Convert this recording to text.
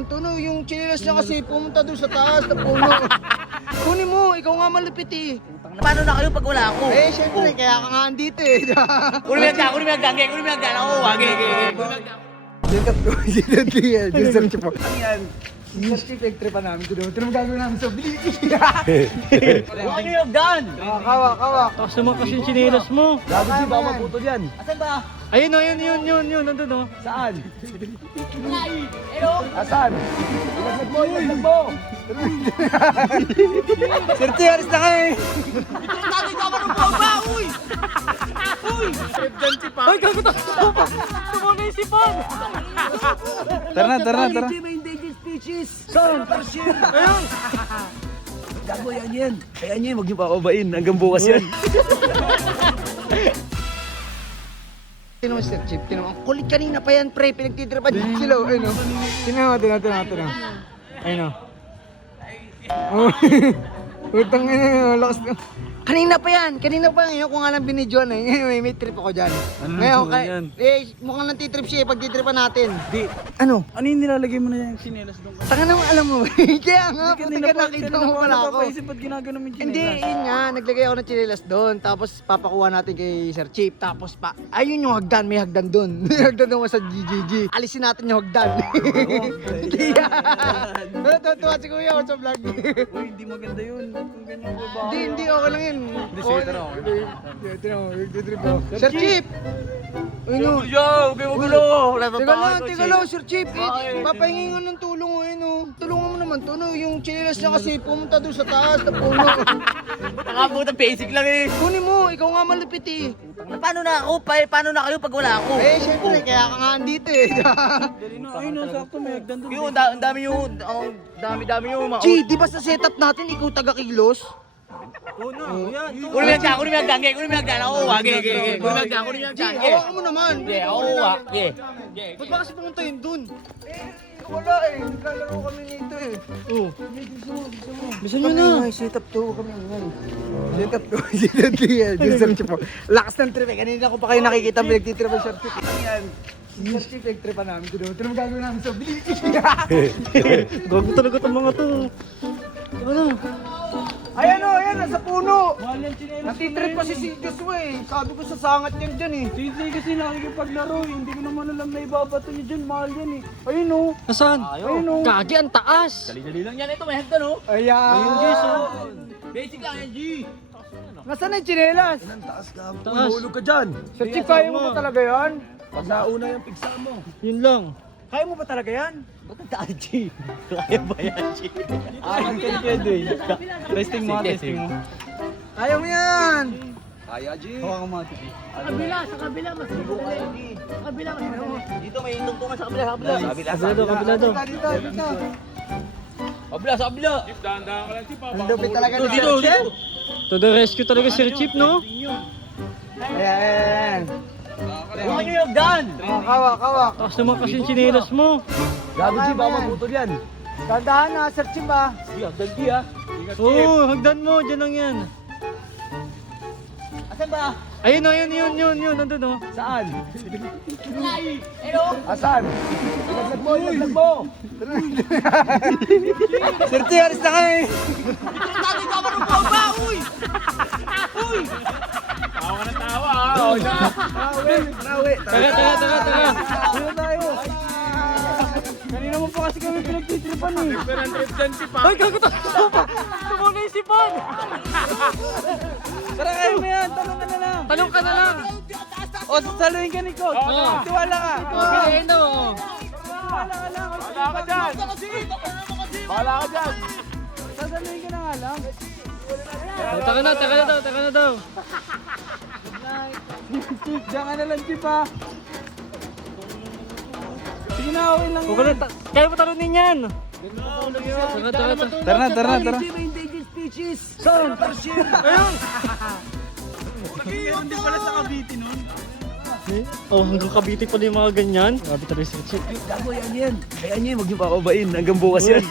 naman to, no? Yung chinelas niya kasi pumunta doon sa taas na puno. Kunin mo, ikaw nga malupit eh. Paano na kayo pag wala ako? Eh, syempre, kaya ka nga andito eh. Kunin mo yung gang, kunin mo yung gang. Oo, wag. Sintat ko, sintat ko yan. Sintat ko po. Ano yan? Sintat ko, nagtripa namin ito. Ito naman gagawin namin sa biliki. Ano yung gang? Kawak. Takas naman kasi yung chinelas mo. Gabi si Baba Puto yan. Asan ba? Ayun o, yun, nandun o. Saan? Hello? Asan? Ilaglag mo! Sir T, aris na kayo eh! Tatay ka marunong ba? Uy! Ay, kagutak! Tumuna yung sipon! Tara na. May endangered species. Saan? Ayun! Gago yan. Kaya niyo, huwag niyo papabain. Hanggang bukas yan. Tinan mo Sir Chip, tinan mo. Ang kulit kanina pa yan pre, pinagtitripan sila. Ayun o. Tinan mo. Ayun o. Utang ina, lakas na. Kanina pa yan, ngayon ko nga lang binidyoan eh. Ngayon may trip ako dyan. Ngayon, mukhang nantitrip siya pag titripan natin. Di. Ano? Ano yung nilalagay mo na yung chinelas doon? Taka naman alam mo. Kaya nga, puti ka nakita mo wala ako. Napapaisip ba't ginagano mo yung chinelas? Hindi, yun nga, naglagay ako ng chinelas doon. Tapos papakuha natin kay Sir Chip. Tapos ayun yung hagdan, may hagdan doon. May hagdan doon sa GGG. Alisin natin yung hagdan. Kaya, natutuwa si Kuya ako sa vlog. Uy, hindi maganda yun. Kung ganyan ko ba? Hindi, okay lang yun. Hindi, sige, tara, okay. Sir Chip! Ano? Yo, okay, magulo. Teka lang, Sir Chip. Papahingi nga ng tulong mo, tulungan mo naman to, no? Yung chinelas niya kasi pumunta doon sa taas na puno. Nakabutang basic lang eh. Kunin mo, ikaw nga malupit eh. Paano na ako? Paano na kayo pag wala ako? Eh, syempre, kaya ka nga andito eh. Dali na, ayun na, sakto may hagdan doon. Yung ang dami yung G, di ba sa setup natin, ikaw taga-kilos? Oo na, yan. Kunin mo yung gang. Oo, wag. Kunin mo yung gang. G, hawakan mo naman. Oo, wag. Ba't ba kasi pumunta yun dun? Wala eh, naglalaro kami nito eh. Oo. Gusto mo. Bisan nyo na. Kami, setup to kami ngayon. Setup to yan. Sir Chip po. Lakas ng trip eh. Kanina ko pa kayo nakikita pinagtitripan Sir Chip. Ano yan? Sir Chip, nagtripan namin ito. Ito naman gagawin namin sa biliki. Gago talaga itong mga to. Ano? Ayan o, nasa puno. Mahal yan chinelas. Natitrip pa si Sigas mo eh. Sabi ko sasangat yan dyan eh. Sisi kasi nakikipaglaro eh. Hindi ko naman alam na ibabato niya dyan. Mahal yan eh. Ayun o. Nasaan? Ayun o. Kagi, ang taas. Dali lang yan. Ito, may hagdan oh. Ayan. Ayun, Jess, oh. Basic lang yan, G. Nasaan na yung chinelas? Taas. ka dyan. Sir Chip, kaya mo ba talaga yan? Pag nauna yung pigsa mo. Yun lang. Kaya mo ba talaga yan? Ba't nagtaan, G? Kaya ba yan, G? Ang kaya eh. Testing mo, testing mo. Kaya mo yan. Kaya, G. Hawakan mo, Titi. Dito may tungtungan sa kabila. Kabila daw. Kabila, sa kabila. Ang lupit talaga ni Dito. Sir Chip. To the rescue talaga Sir Chip, no? Ayan. Huwag nyo yung gun. Kawak. Takas naman kasi yung chinelas mo. Gago, G. Baka maputol yan. Dandahan na, Sir Chip ah. Sige, hagdan, G, ha. Oo, hagdan mo. Diyan lang yan. Asan ba? Ayun o, yun. Nandun o. Saan? Hello? Asan? Ilaglag mo. Sir Chip, aris na kayo eh. Tatay ka marunong ba? Uy! Nawi. Tara. Ano tayo? Kanina mo pa kasi kami pinagtitripan eh. Ay, kagutak! Tumuna yung sipon! Tara kayo na yan, Talong ka na lang! O, sasaluhin ka ni Coach. Oo. Tiwala ka. Piliin na o. Bahala ka dyan. Sasaluhin ka na nga lang. Taka na daw. Chip, diyan ka na lang, Chip ha. Sige na, okay lang Huwag ka na, kaya mo talunin yan! Tara. Tara. May endangered species. Saan? Ayun! Hindi pala sa Cavite nun. Oh, hanggang Cavite pala yung mga ganyan. Grabe talaga Sir Chip. Gago yan. Kaya niyo, huwag niyo papabain. Hanggang bukas yan.